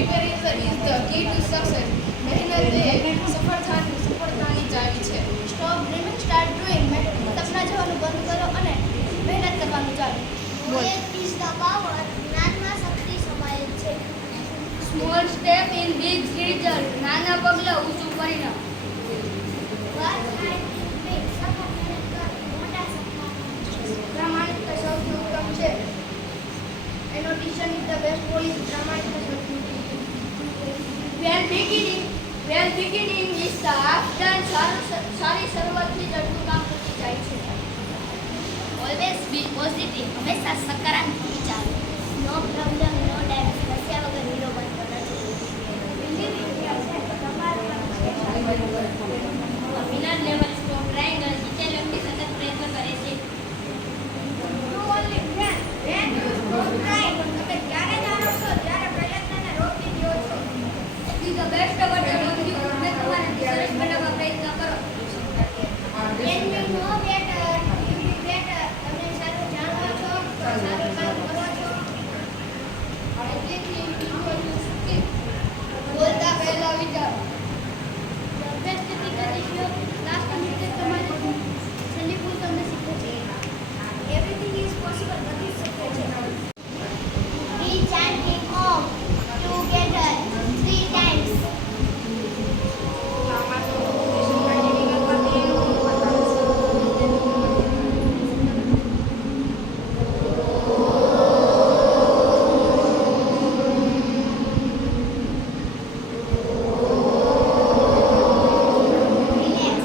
Preparation is the key to success. મહેનત એ સફળતાની ચાવી છે. Stop dreaming, start doing. સપના જોવાનું બંધ કરો અને મહેનત કરવાનું ચાલુ. Knowledge is the power. જ્ઞાનમાં શક્તિ સમાયેલ છે. Small step in big result. નાના પગલાં ઊંચું પરિણામ. Work hard in big. સખત મહેનત કરો. મોટા સપના. પ્રામાણિકતા સૌથી ઉત્તમ છે. Annotation is the best policy. પ્રામાણિકતા સૌથી ઉત્તમ. Well beginning is the half done. સારી શરૂઆતથી જ અડધું કામ પતી જાય છે. Always be positive. હંમેશા સકારાત્મક વિચારો. No problem, no doubt. હસ્યા વગર હીરો બનતો નથી. Winner level stop triangle. નીચે વ્યક્તિ સતત પ્રયત્ન કરે છે. You only can when you don't try. તમે ત્યારે જાણો છો જ્યારે પ્રયત્નને રોકી દો છો. Be the best version of you. તમે તમારાથી સરસ બનાવવા પ્રયત્ન કરો. When you know better, you be better. તમે સારું જાણો છો તો સારું કામ કરો છો. Everything equal to skill. બોલતા પહેલા વિચારો. The best teacher is your last teacher. તમારે છેલ્લી ભૂલ તમને શીખવે છે. Everything is possible. બધું શક્ય છે. We chanting Om together 3 times. Relax.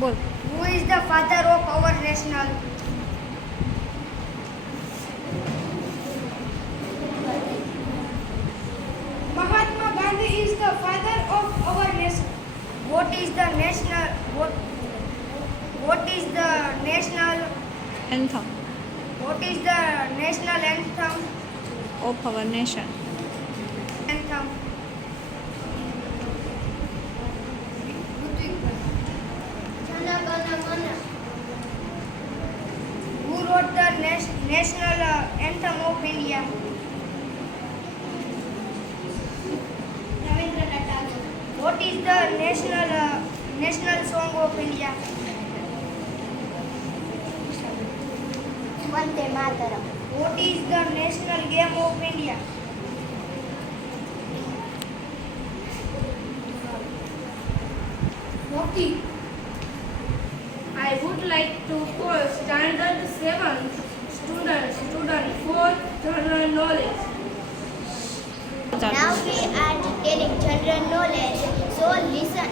બોલ. Who is the father of our national? Mahatma Gandhi is the father of our nation. What is the national? What is the national? Anthem What is the national anthem? of our nation. Anthem. Jana Gana Mana. Who wrote the national anthem of India? Rabindranath Tagore. What is the national song of India? Vande Mataram. What is the national game of India? Hockey. I would like to call Standard 7 student for general knowledge. Now we are telling general knowledge. So listen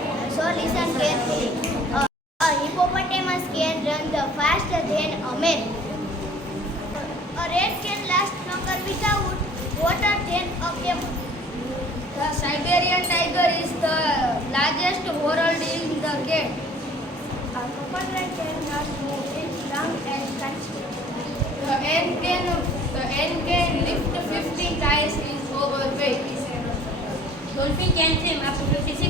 carefully. A hippopotamus can run the faster than a man. A rat can last longer without water than a camel. The Siberian tiger is the largest world in the cat. A crocodile can last more long and constant. The ant can lift 50 times its overweight. Dolphin can swim up to 56